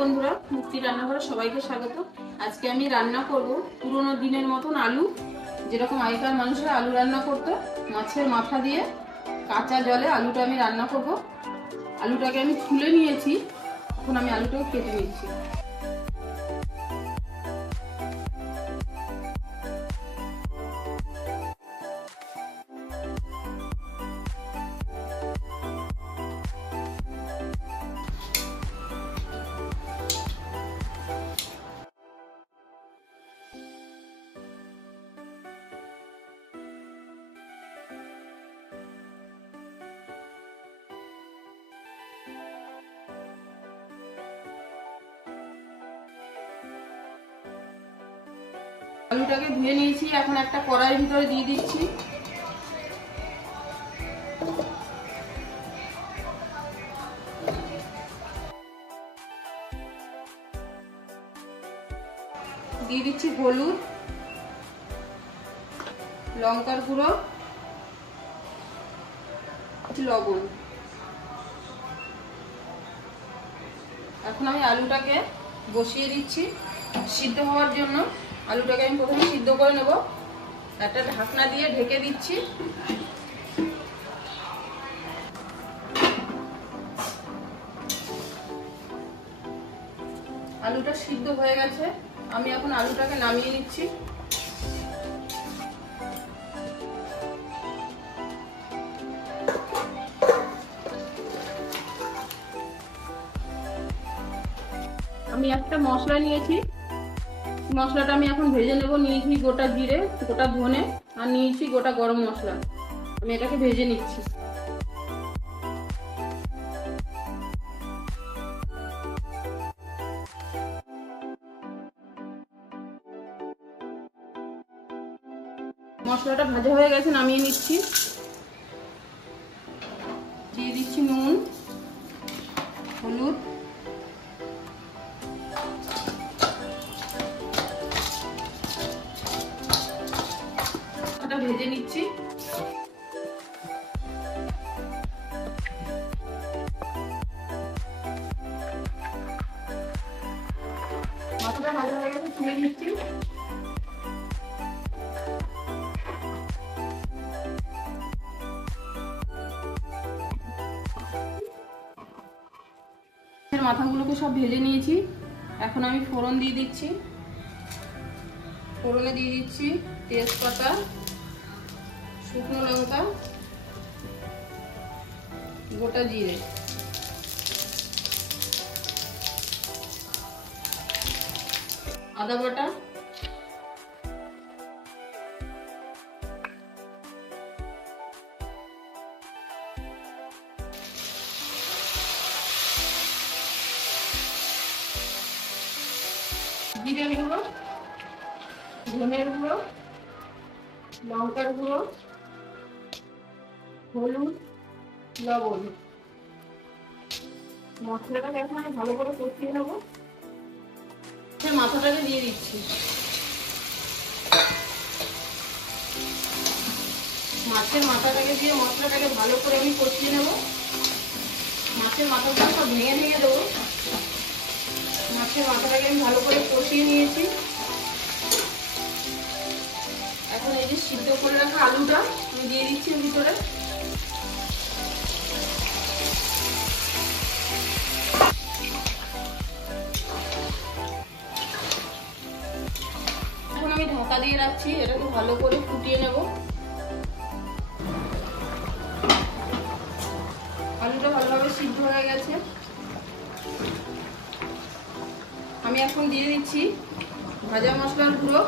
বন্ধুরা, মুক্তি রান্নাঘরে সবাইকে স্বাগত। আজকে আমি রান্না করব পুরনো দিনের মতন আলু, যেরকম আগেকার মানুষরা আলু রান্না করতো। মাছের মাথা দিয়ে কাঁচা জলে আলুটা আমি রান্না করব। আলুটাকে আমি ছুলে নিয়েছি, এখন আমি আলুটাকে কেটে নিচ্ছি। আলুটাকে ধুয়ে নিয়েছি, এখন একটা কড়াইয়ের ভিতরে দিয়ে দিচ্ছি। দিয়ে দিচ্ছি হলুদ, লঙ্কার গুঁড়ো, লবণ। এখন আমি আলুটাকে বসিয়ে দিচ্ছি সিদ্ধ হওয়ার জন্য। আলুটাকে আমি প্রথমে সিদ্ধ করে নেব। একটা ঢাকনা দিয়ে ঢেকে দিচ্ছি। আলুটা সিদ্ধ হয়ে গেছে, আমি এখন আলুটাকে নামিয়ে নিচ্ছি। আমি একটা মশলা নিয়েছি, মশলাটা আমি এখন ভেজে নেব। নিয়েছি গোটা জিরে, গোটা ধনে, আর নিয়েছি গোটা গরম মশলা। আমি এটাকে ভেজে নিচ্ছি। মশলাটা ভাজা হয়ে গেছে, নামিয়ে নিচ্ছি। দিয়ে দিচ্ছি নুন, হলুদ, ভেজে নিচ্ছি। মাথাটা ভাজা হয়ে গেছে, তুলে নিচ্ছি। মাথাগুলোকে সব ভেজে নিয়েছি, এখন আমি ফোড়ন দিয়ে দিচ্ছি। ফোড়নে দিয়ে দিচ্ছি তেজপাতা, শুকনো লঙ্কা, গোটা জিরে, আদা বাটা, জিরে গুঁড়ো, ধনের গুঁড়ো, লঙ্কার গুঁড়ো, হলুদ, লবণ। মশলাটাকে এখন আমি ভালো করে কষিয়ে নেব। মাথাটাকে দিয়ে দিচ্ছি। মাছের মাথাটাকে দিয়ে মশলাটাকে ভালো করে আমি কষিয়ে নেব। মাছের মাথাটা সব ভেঙে ভেঙে দেবো। মাছের মাথাটাকে আমি ভালো করে কষিয়ে নিয়েছি। এখন এই যে সিদ্ধ করে রাখা আলুটা আমি দিয়ে দিচ্ছি এর ভিতরে। এখন আমি ঢাকা দিয়ে রাখছি, এটাকে ভালো করে ফুটিয়ে নেব। আলুটা ভালোভাবে সিদ্ধ হয়ে গেছে, আমি এখন দিয়ে দিচ্ছি ভাজা মশলার গুঁড়ো।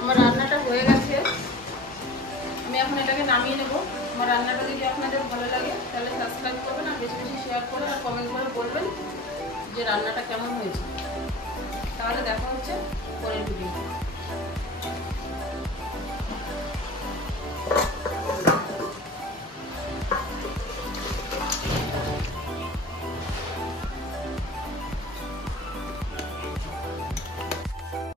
আমার রান্নাটা হয়ে গেছে, আমি এখন এটাকে নামিয়ে নেব। আমার রান্নাটা যদি আপনাদের ভালো লাগে তাহলে সাবস্ক্রাইব করবেন, আর বেশি বেশি শেয়ার করবেন, আর কমেন্ট করে বলবেন যে রান্নাটা কেমন হয়েছে। তাহলে দেখা হচ্ছে পরের ভিডিও।